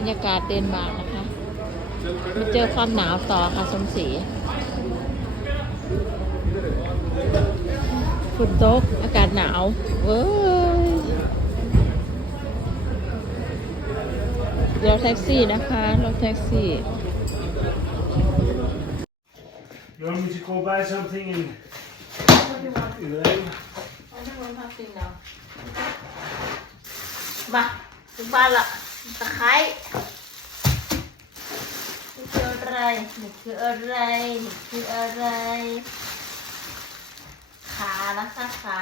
รรยากาศเดนมาร์กนะคะมาเจอความหนาวต่อค่ะสมศรีฝนตกอากาศหนาวเว้ยเราแท็กซี่นะคะเราแท็กซี่ You want me to go buy something in Elaine? มาถึงบ้านละ ตะไคร้นี่คืออะไรนี่คืออะไรนี่คืออะไร ขานะคะขา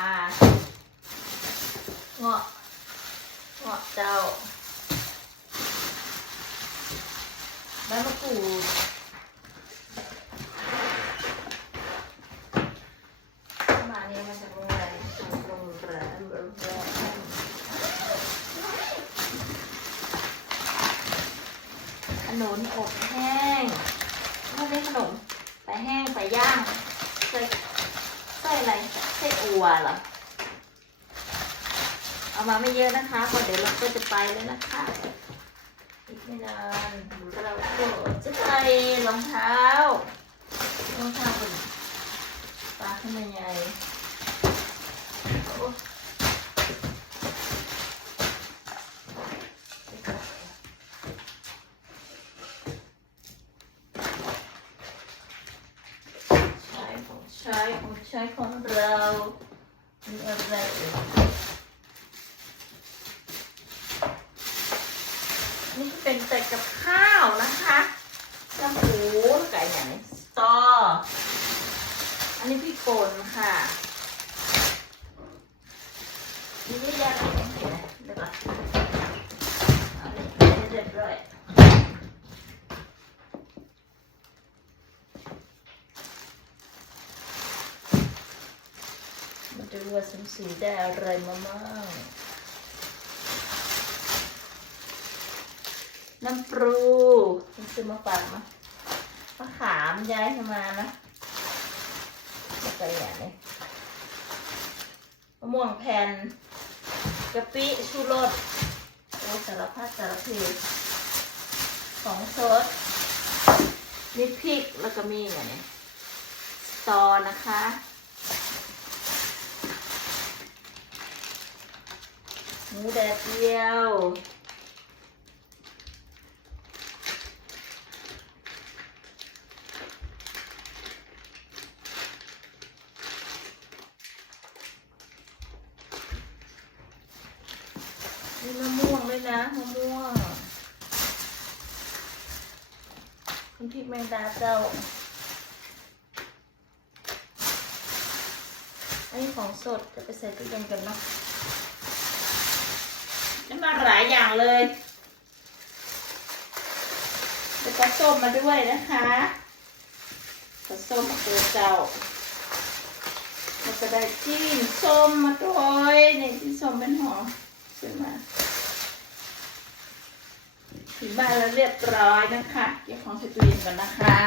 เงาะเงาะเจ้าใบมะกรูดมาเนี่ยมาจากโรงแรมจากโรงแรมโรงแรม ขนมอบแห้งไม่ใช่ขนมไปแห้งไปย่างใส่ใส่อะไรใส่อัวเหรอเอามาไม่เยอะนะคะเพราะเดี๋ยวเราก็จะไปแล้วนะคะอีกไม่นานเราก็จะไปรองเท้ารองเท้าเป็นปลาขึ้นมาใหญ่โอ้ใช้ของใช้ของใช้ของเรามีอะไรเอ่ยนี่เป็นใส่กับข้าวนะคะน้ำหูไก่อย่างนี้สตอ อันนี้พี่ป่นค่ะนี่ไม่ยากเลยเห็นไหมเดี๋ยวก่อนอันนี้เรียบร้อย มันจะรู้ว่าสมศรีได้อะไรมาบ้างน้ำปรูฉันซื้อมาฝากมามะขามย้ายมานะแล้วก็อย่างนี้มะม่วงแผ่นกะปิชูรสโอ้สารพัดสารเพของสดมีพริกแล้วก็มีอย่างนี้ตอนะคะ หมูแดดเดียวมีมะม่วงด้วยนะมะม่วงคุณพริกแมงดาเจ้า อันนี้ของสดจะไปใส่ตู้เย็นกันเนาะ น้ำมาหลายอย่างเลยแล้วก็ส้มมาด้วยนะคะก็ส้มตัวเจ้าแล้วก็ได้จิ้มส้มมาด้วยนี่จิ้มส้มเป็นหอมซื้อมาถึงบ้านแล้วเรียบร้อยนะคะเก็บของใส่ตู้เย็นก่อนนะคะ